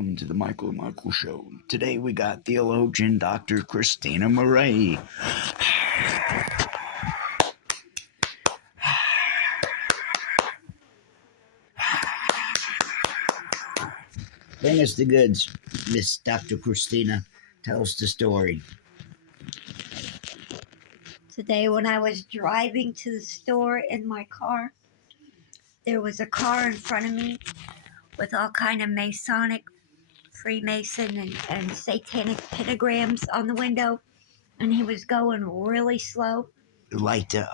welcome to the Michael and Michael Show. Today we got theologian Dr. Christina Murray. Bring us the goods, Miss Dr. Christina. Tell us the story. Today when I was driving to the store in my car, there was a car in front of me with all kind of Masonic, Freemason, and satanic pentagrams on the window, and he was going really slow. Like the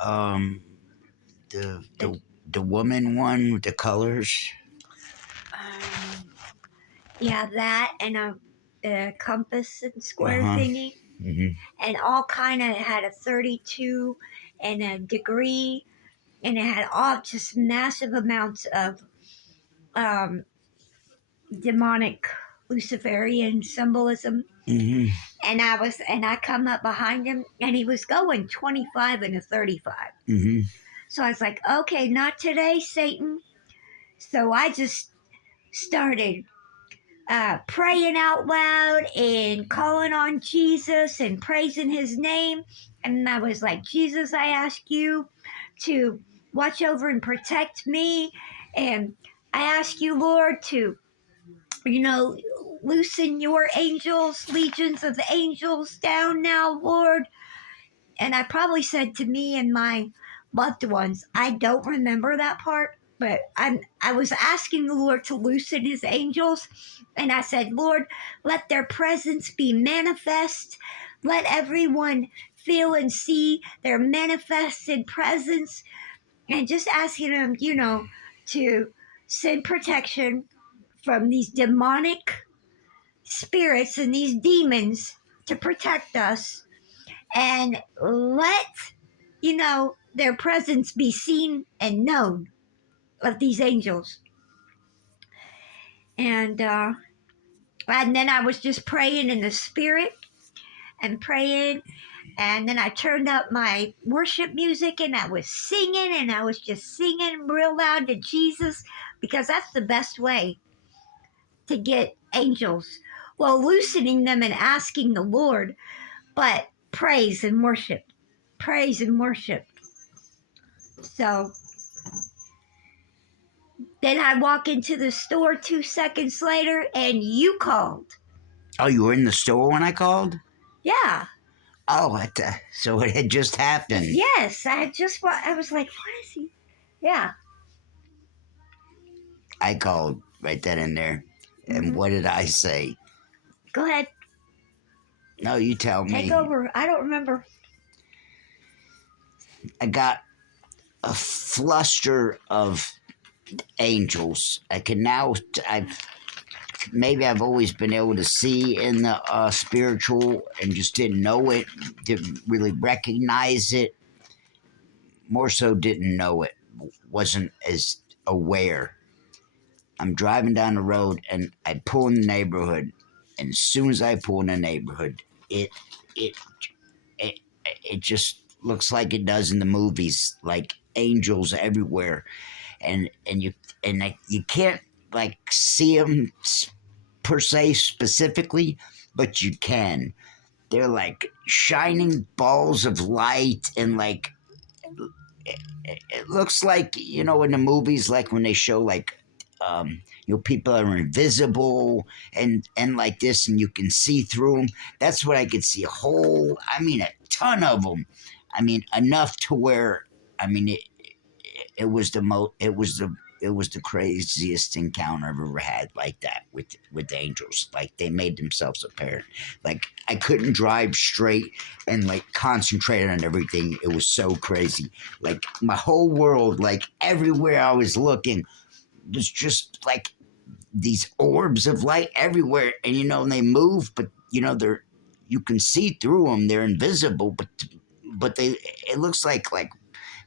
woman one with the colors. Um, yeah, that and a compass and square thingy, and all kind of had a 32 and a degree, and it had all just massive amounts of demonic Luciferian symbolism. And I come up behind him, and he was going 25 and a 35. So I was like, okay, not today, Satan. So I just started praying out loud and calling on Jesus and praising his name. And I was like, Jesus, I ask you to watch over and protect me. And I ask you, Lord, to loosen your angels, legions of angels down now, Lord. And I probably said to me and my loved ones, I don't remember that part, but I was asking the Lord to loosen his angels. And I said, Lord, let their presence be manifest. Let everyone feel and see their manifested presence. And just asking him, to send protection from these demonic spirits and these demons to protect us, and let their presence be seen and known of these angels. And then I was just praying in the spirit and praying, and then I turned up my worship music and I was singing, and I was just singing real loud to Jesus, because that's the best way to get angels. Well, loosening them and asking the Lord, but praise and worship. Praise and worship. So then I walk into the store 2 seconds later, and you called. Oh, you were in the store when I called? Yeah. Oh, so it had just happened. Yes, I was like, what is he? Yeah. I called right then and there. And what did I say? Go ahead. No, you tell me. Take over. I don't remember. I got a fluster of angels. Maybe I've always been able to see in the spiritual and just didn't know it, didn't really recognize it. More so didn't know it, wasn't as aware. I'm driving down the road and I pull in the neighborhood, and as soon as I pull in the neighborhood, it just looks like it does in the movies, like angels everywhere, and you can't like see them per se specifically, but you can. They're like shining balls of light, and like it looks like, in the movies, like when they show like people are invisible and like this, and you can see through them. That's what I could see. A ton of them. Enough to where, it was the craziest encounter I've ever had like that with angels. Like, they made themselves apparent. Like, I couldn't drive straight and like concentrate on everything. It was so crazy. Like, my whole world, like everywhere I was looking, was just like these orbs of light everywhere. And and they move, but you can see through them. They're invisible, but it looks like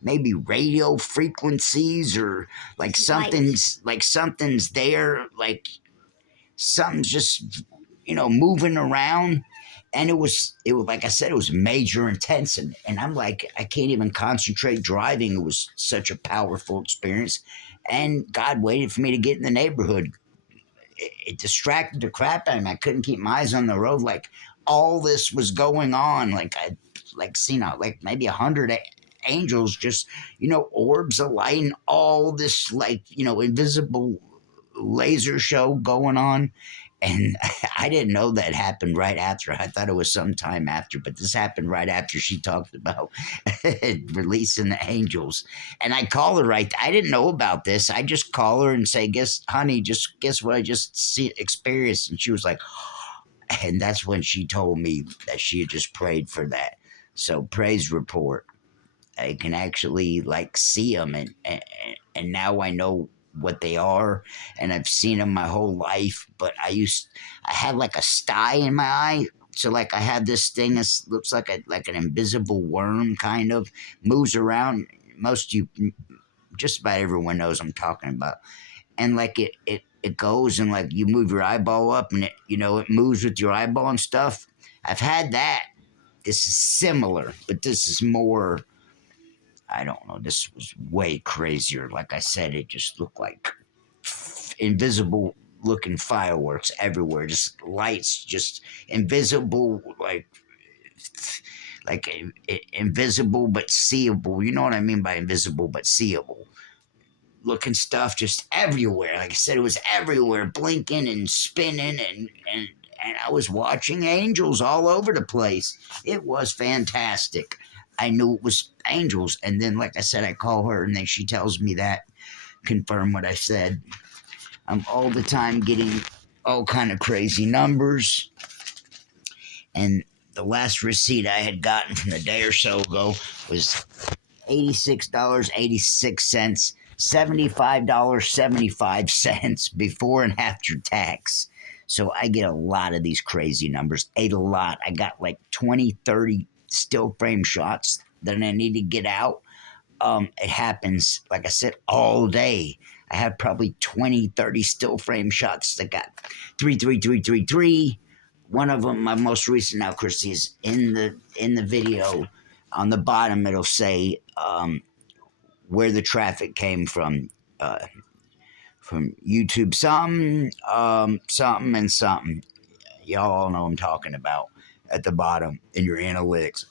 maybe radio frequencies, or like something's there, like something's just moving around. And it was like I said, it was major intense, and I'm like, I can't even concentrate driving. It was such a powerful experience, and God waited for me to get in the neighborhood. it distracted the crap out of me. I couldn't keep my eyes on the road. Like all this was going on. Like I like seen like maybe 100 angels, just orbs of light and all this like invisible laser show going on. And I didn't know that happened right after. I thought it was some time after, but this happened right after she talked about releasing the angels. And I call her right. I didn't know about this. I just call her and say, "Guess, honey, just guess what I just experienced." And she was like, and that's when she told me that she had just prayed for that. So praise report. I can actually like see them, and now I know what they are, and I've seen them my whole life. But I had like a sty in my eye, so like I had this thing that looks like an invisible worm, kind of moves around. Most you, just about everyone knows I'm talking about, and like it goes and like you move your eyeball up, and it moves with your eyeball and stuff. I've had that. This is similar, but this is more. I don't know. This was way crazier. Like I said, it just looked like invisible looking fireworks everywhere. Just lights, just invisible, invisible but seeable. You know what I mean by invisible but seeable? Looking stuff just everywhere. Like I said, it was everywhere, blinking and spinning, and I was watching angels all over the place. It was fantastic. I knew it was angels, and then, like I said, I call her, and then she tells me that, confirm what I said. I'm all the time getting all kind of crazy numbers, and the last receipt I had gotten from a day or so ago was $86.86, $75.75 before and after tax. So I get a lot of these crazy numbers. A lot. I got like 20, 30 still frame shots that I need to get out. It happens, like I said, all day. I have probably 20, 30 still frame shots that got 33333. One of them, my most recent now, Christy, is in the video. On the bottom, it'll say where the traffic came uh, from YouTube, something and something. Y'all all know what I'm talking about at the bottom in your analytics.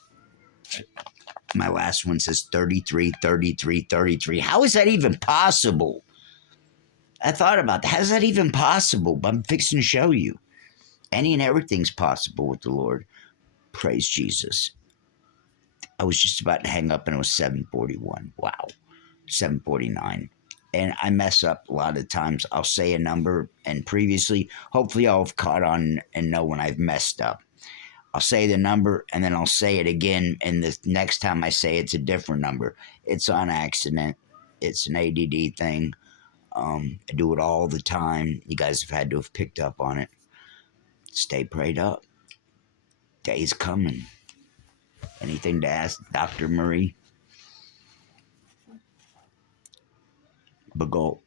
My last one says 33, 33, 33. How is that even possible? I thought about that. How is that even possible? But I'm fixing to show you. Any and everything's possible with the Lord. Praise Jesus. I was just about to hang up and it was 7:41. Wow. 7:49. And I mess up a lot of times. I'll say a number, and previously, hopefully, I'll have caught on and know when I've messed up. I'll say the number, and then I'll say it again, and the next time I say it's a different number. It's on accident. It's an ADD thing. I do it all the time. You guys have had to have picked up on it. Stay prayed up. Day's coming. Anything to ask Dr. Marie? Bagol.